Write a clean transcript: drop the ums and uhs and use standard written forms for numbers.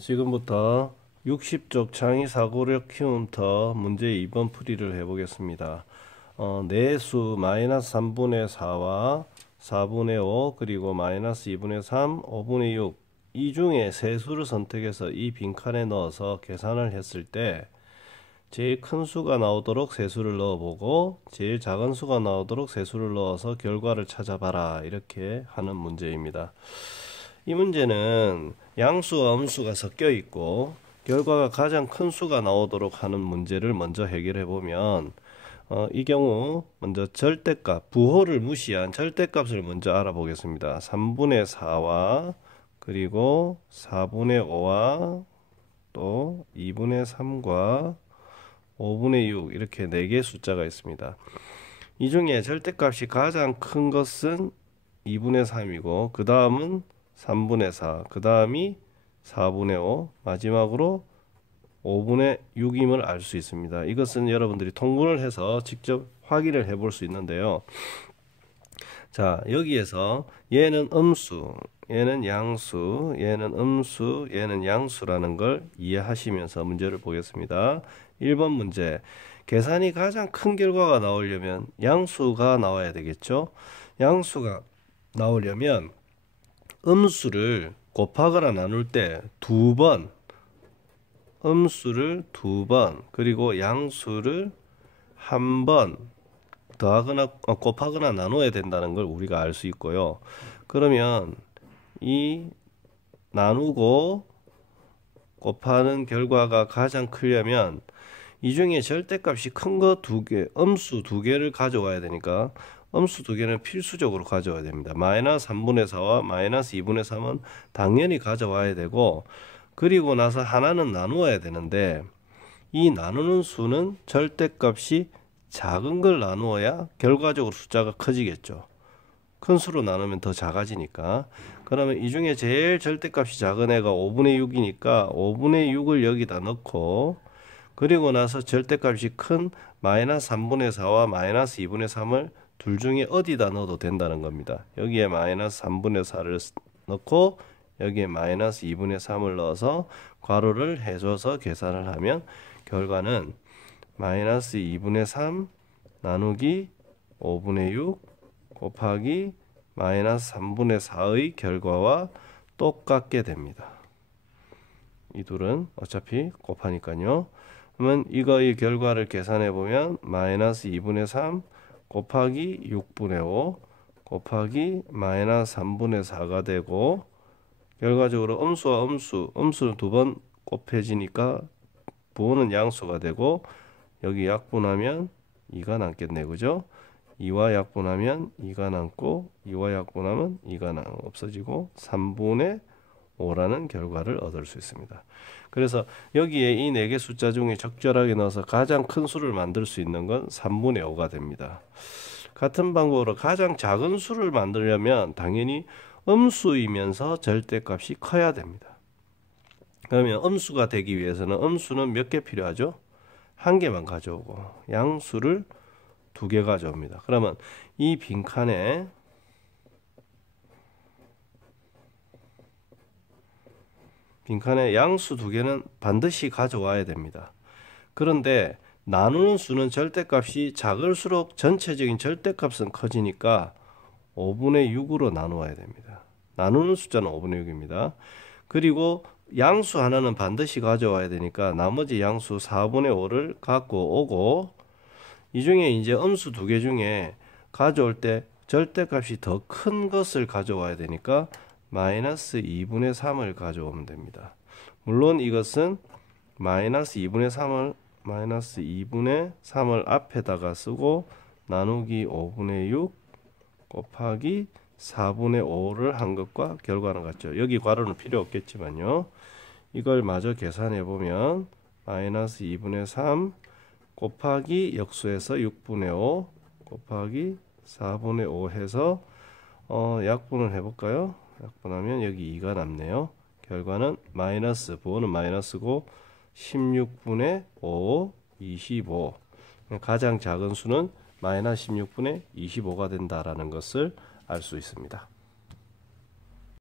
지금부터 60쪽 창의사고력 키움터 문제 2번 풀이를 해보겠습니다. 내수 마이너스 3분의 4와 4분의 5 그리고 마이너스 2분의 3, 5분의 6 이 중에 세 수를 선택해서 이 빈칸에 넣어서 계산을 했을 때 제일 큰 수가 나오도록 세 수를 넣어보고 제일 작은 수가 나오도록 세 수를 넣어서 결과를 찾아봐라, 이렇게 하는 문제입니다. 이 문제는 양수와 음수가 섞여 있고 결과가 가장 큰 수가 나오도록 하는 문제를 먼저 해결해 보면 이 경우 먼저 절대값, 부호를 무시한 절대값을 먼저 알아보겠습니다. 3분의 4와 그리고 4분의 5와 또 2분의 3과 5분의 6 이렇게 4개의 숫자가 있습니다. 이 중에 절대값이 가장 큰 것은 2분의 3이고 그 다음은 3분의 4, 그 다음이 4분의 5, 마지막으로 5분의 6임을 알 수 있습니다. 이것은 여러분들이 통분을 해서 직접 확인을 해 볼 수 있는데요. 자, 여기에서 얘는 음수, 얘는 양수, 얘는 음수, 얘는 양수라는 걸 이해하시면서 문제를 보겠습니다. 1번 문제, 계산이 가장 큰 결과가 나오려면 양수가 나와야 되겠죠. 양수가 나오려면 음수를 곱하거나 나눌 때 2번, 음수를 2번, 그리고 양수를 1번 더하거나 곱하거나 나눠야 된다는 걸 우리가 알 수 있고요. 그러면 이 나누고 곱하는 결과가 가장 크려면 이 중에 절대값이 큰 거 2개, 음수 2개를 가져와야 되니까 음수 2개는 필수적으로 가져와야 됩니다. 마이너스 3분의 4와 마이너스 2분의 3은 당연히 가져와야 되고, 그리고 나서 하나는 나누어야 되는데 이 나누는 수는 절대값이 작은 걸 나누어야 결과적으로 숫자가 커지겠죠. 큰 수로 나누면 더 작아지니까. 그러면 이 중에 제일 절대값이 작은 애가 5분의 6이니까 5분의 6을 여기다 넣고, 그리고 나서 절대값이 큰 마이너스 3분의 4와 마이너스 2분의 3을 둘 중에 어디다 넣어도 된다는 겁니다. 여기에 마이너스 3분의 4를 넣고 여기에 마이너스 2분의 3을 넣어서 괄호를 해줘서 계산을 하면 결과는 마이너스 2분의 3 나누기 5분의 6 곱하기 마이너스 3분의 4의 결과와 똑같게 됩니다. 이 둘은 어차피 곱하니까요. 그러면 이거의 결과를 계산해 보면 마이너스 2분의 3 곱하기 6분의 5 곱하기 마이너스 3분의 4가 되고, 결과적으로 음수와 음수는 2번 곱해지니까 부호는 양수가 되고, 여기 약분하면 2가 남겠네, 그죠? 2와 약분하면 2가 남고 2와 약분하면 2가 없어지고 3분의 5라는 결과를 얻을 수 있습니다. 그래서 여기에 이 4개 숫자 중에 적절하게 넣어서 가장 큰 수를 만들 수 있는 건 3분의 5가 됩니다. 같은 방법으로 가장 작은 수를 만들려면 당연히 음수이면서 절대값이 커야 됩니다. 그러면 음수가 되기 위해서는 음수는 몇 개 필요하죠? 1개만 가져오고 양수를 2개 가져옵니다. 그러면 이 빈칸에 양수 2개는 반드시 가져와야 됩니다. 그런데 나누는 수는 절대값이 작을수록 전체적인 절대값은 커지니까 5분의 6으로 나누어야 됩니다. 나누는 숫자는 5분의 6입니다. 그리고 양수 하나는 반드시 가져와야 되니까 나머지 양수 4분의 5를 갖고 오고, 이 중에 이제 음수 2개 중에 가져올 때 절대값이 더 큰 것을 가져와야 되니까 마이너스 2분의 3을 가져오면 됩니다. 물론 이것은 마이너스 2분의 3을 앞에다가 쓰고 나누기 5분의 6 곱하기 4분의 5를 한 것과 결과는 같죠. 여기 괄호는 필요 없겠지만요. 이걸 마저 계산해 보면 마이너스 2분의 3 곱하기 역수해서 6분의 5 곱하기 4분의 5 해서 약분을 해볼까요? 약분하면 여기 2가 남네요. 결과는 마이너스, 부호는 마이너스고 16분의 5, 25. 가장 작은 수는 마이너스 16분의 25가 된다라는 것을 알 수 있습니다.